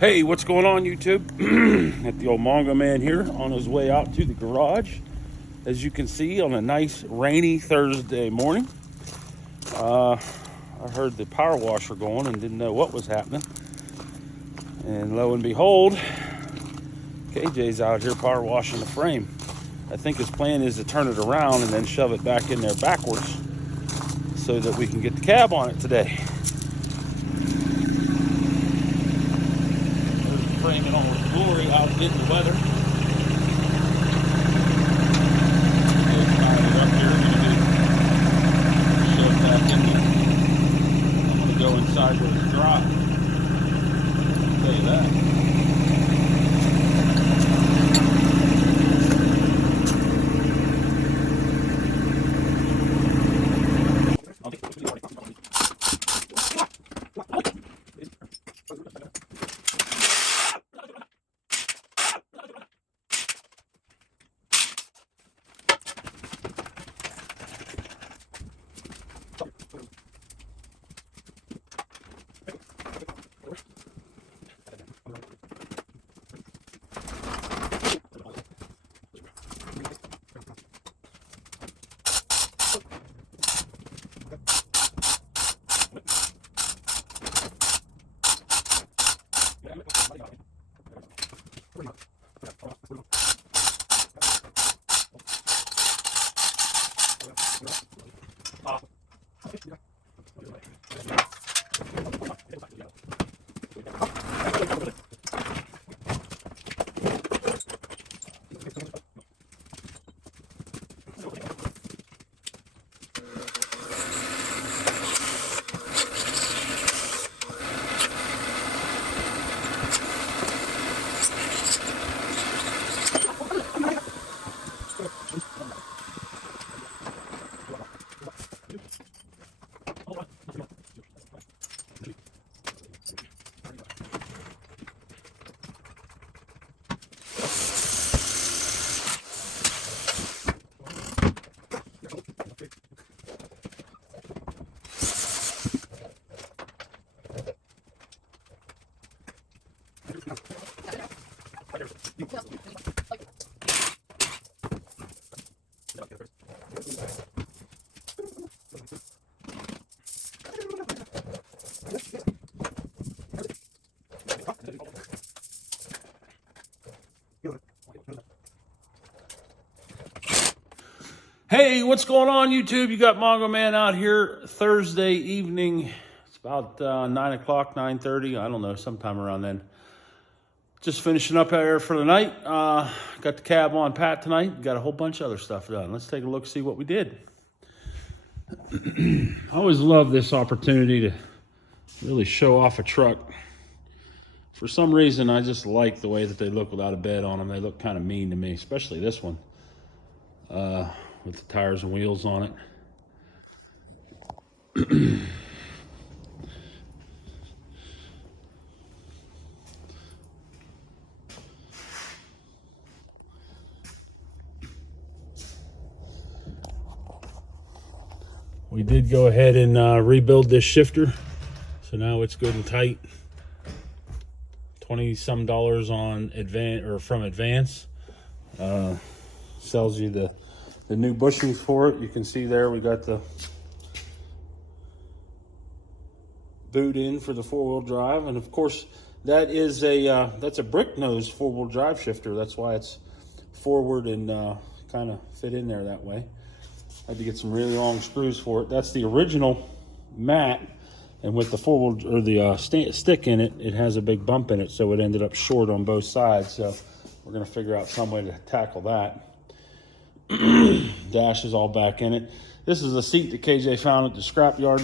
Hey, what's going on, YouTube? At the old Mongo Man here on his way out to the garage. As you can see, on a nice rainy Thursday morning. I heard the power washer going and didn't know what was happening. And lo and behold, KJ's out here power washing the frame. I think his plan is to turn it around and then shove it back in there backwards so that we can get the cab on it today. Frame in all its glory out in the weather. Up here, shove it back in there. I'm going to go inside where it's dry. I'll tell you that. Hey, what's going on, YouTube? You got Mongo Man out here Thursday evening. It's about 9 o'clock, 9:30. I don't know, sometime around then. Just finishing up here for the night. Got the cab on pat tonight. Got a whole bunch of other stuff done. Let's take a look, see what we did. I always love this opportunity to really show off a truck. For some reason, I just like the way that they look without a bed on them. They look kind of mean to me, especially this one. With the tires and wheels on it. We did go ahead and rebuild this shifter, so now it's good and tight. $20-some on Advance, or from Advance. Sells you the new bushings for it. You can see there we got the boot in for the four-wheel drive, and of course that is that's a brick nose four-wheel drive shifter. That's why it's forward and kind of fit in there that way. Had to get some really long screws for it. That's the original mat, and with the four-wheel or the stick in it, it has a big bump in it, so it ended up short on both sides. So we're gonna figure out some way to tackle that. Dash is all back in it. This is a seat that KJ found at the scrapyard.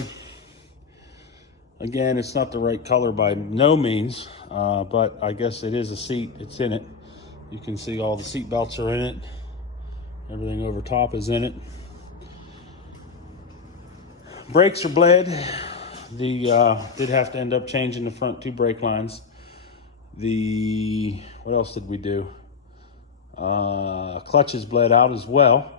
Again, it's not the right color by no means, but I guess it is a seat. It's in it. You can see all the seat belts are in it. Everything over top is in it. Brakes are bled. Did have to end up changing the front two brake lines. What else did we do? Clutch is bled out as well.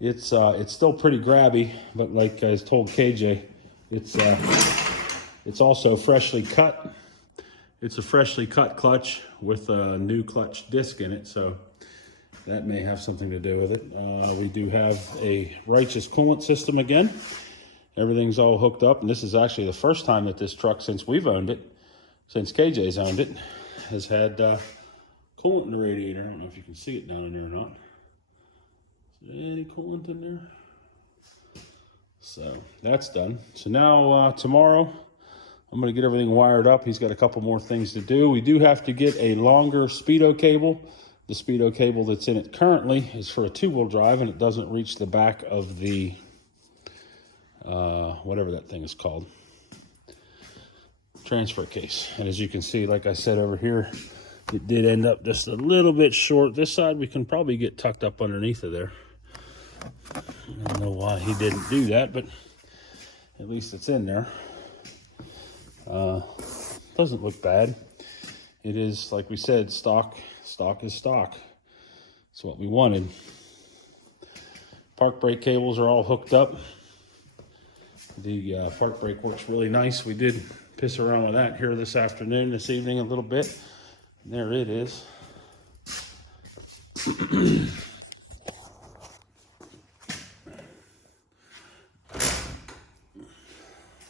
It's still pretty grabby, but like I told KJ, it's also freshly cut, It's a freshly cut clutch with a new clutch disc in it, so that may have something to do with it. We do have a righteous coolant system again. Everything's all hooked up, and this is actually the first time that this truck, since we've owned it, since KJ's owned it, has had coolant in the radiator. I don't know if you can see it down in there or not. Is there any coolant in there? So that's done. So now tomorrow, I'm going to get everything wired up. He's got a couple more things to do. We do have to get a longer Speedo cable. The Speedo cable that's in it currently is for a 2-wheel drive, and it doesn't reach the back of the, whatever that thing is called, transfer case. And as you can see, like I said over here, it did end up just a little bit short. This side we can probably get tucked up underneath of there. I don't know why he didn't do that, but at least it's in there. Doesn't look bad. It is, like we said, stock. Stock is stock. It's what we wanted. Park brake cables are all hooked up. The park brake works really nice. We did piss around with that here this evening a little bit. And there it is.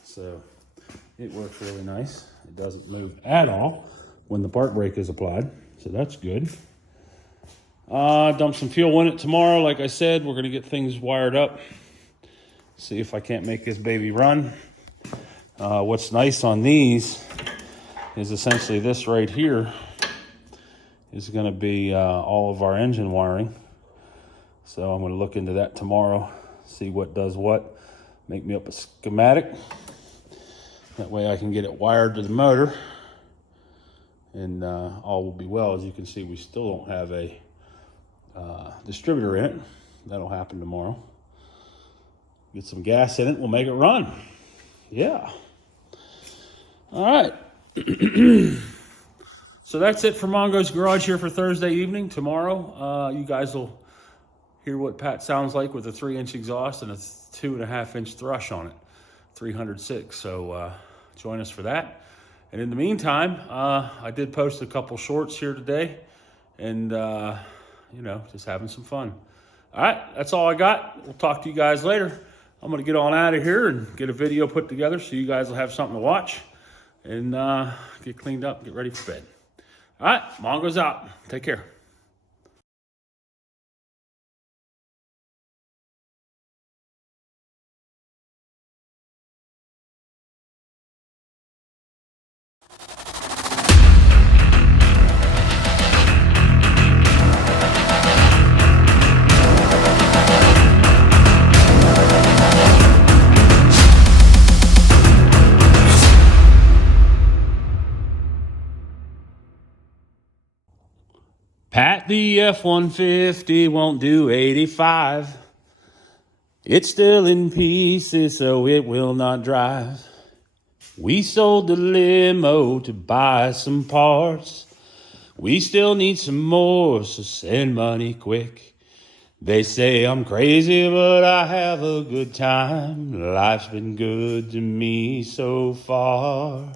So it works really nice. It doesn't move at all when the park brake is applied, so that's good. Dump some fuel in it tomorrow. Like I said, we're gonna get things wired up. See if I can't make this baby run. What's nice on these is essentially this right here is gonna be all of our engine wiring. So I'm gonna look into that tomorrow, see what does what, make me up a schematic. That way I can get it wired to the motor, and all will be well. As you can see, we still don't have a distributor in it. That'll happen tomorrow. Get some gas in it, we'll make it run. Yeah. All right. So that's it for Mongo's Garage here for Thursday evening. Tomorrow, you guys will hear what Pat sounds like with a 3-inch exhaust and a 2.5-inch thrush on it, 306. So join us for that. And in the meantime, I did post a couple shorts here today, and you know, just having some fun. All right, that's all I got. We'll talk to you guys later. I'm gonna get on out of here and get a video put together so you guys will have something to watch, and get cleaned up, get ready for bed. All right, Mongo's out. Take care. Pat, the F-150 won't do 85. It's still in pieces, so it will not drive. We sold the limo to buy some parts. We still need some more, so send money quick. They say I'm crazy, but I have a good time. Life's been good to me so far.